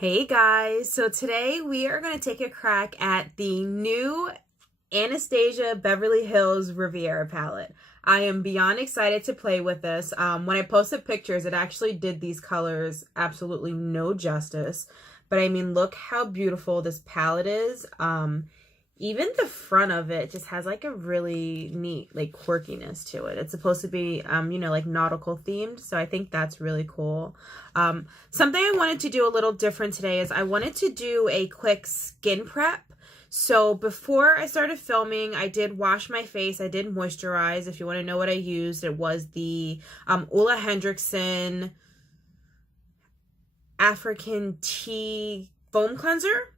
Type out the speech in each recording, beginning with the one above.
Hey guys, so today we are going to take a crack at the new Anastasia Beverly Hills Riviera palette. I am beyond excited to play with this. When I posted pictures, it actually did these colors absolutely no justice. But I mean, look how beautiful this palette is. Even the front of it just has like a really neat like quirkiness to it. It's supposed to be, like nautical themed. So I think that's really cool. Something I wanted to do a little different today is I wanted to do a quick skin prep. So before I started filming, I did wash my face. I did moisturize. If you want to know what I used, it was the Ulla Hendrickson African Tea Foam Cleanser.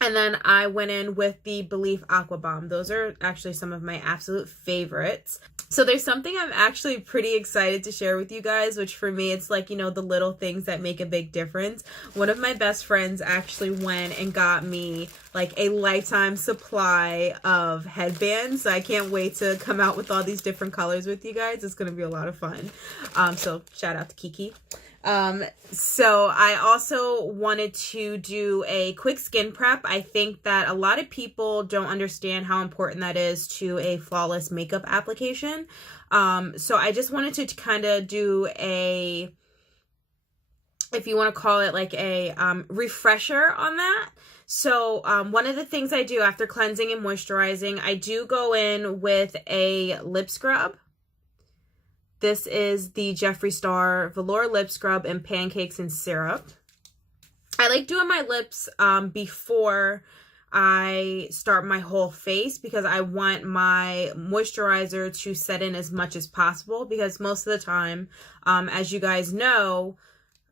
And then I went in with the Belief Aqua Bomb. Those are actually some of my absolute favorites. So there's something I'm actually pretty excited to share with you guys, which for me, it's like, the little things that make a big difference. One of my best friends actually went and got me like a lifetime supply of headbands. So I can't wait to come out with all these different colors with you guys. It's going to be a lot of fun. So shout out to Kiki. So I also wanted to do a quick skin prep. I think that a lot of people don't understand how important that is to a flawless makeup application. So I just wanted to kind of do a, if you want to call it like a refresher on that. So one of the things I do after cleansing and moisturizing, I do go in with a lip scrub. This is the Jeffree Star Velour Lip Scrub in Pancakes and Syrup. I like doing my lips before I start my whole face because I want my moisturizer to set in as much as possible, because most of the time, as you guys know,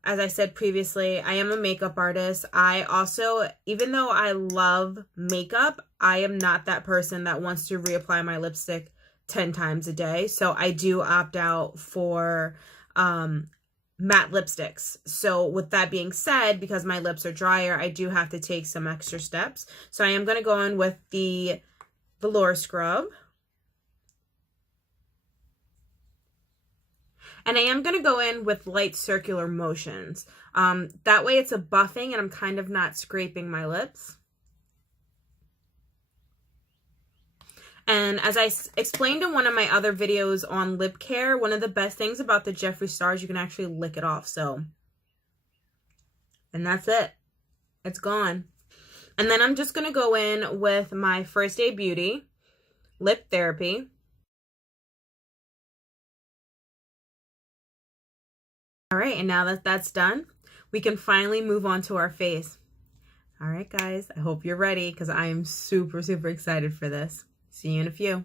as I said previously, I am a makeup artist. I also, even though I love makeup, I am not that person that wants to reapply my lipstick 10 times a day. So I do opt out for matte lipsticks. So with that being said, because my lips are drier, I do have to take some extra steps. So I am going to go in with the Velour Scrub. And I am going to go in with light circular motions. That way it's a buffing and I'm kind of not scraping my lips. And as I explained in one of my other videos on lip care, one of the best things about the Jeffree Star is you can actually lick it off. So, and that's it. It's gone. And then I'm just going to go in with my First Aid Beauty Lip Therapy. All right, and now that that's done, we can finally move on to our face. All right, guys, I hope you're ready because I am super, super excited for this. See you in a few.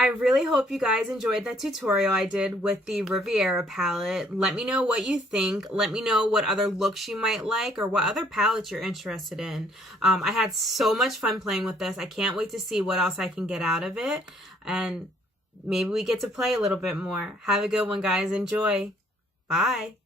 I really hope you guys enjoyed that tutorial I did with the Riviera palette. Let me know what you think. Let me know what other looks you might like or what other palettes you're interested in. I had so much fun playing with this. I can't wait to see what else I can get out of it. And maybe we get to play a little bit more. Have a good one, guys. Enjoy. Bye.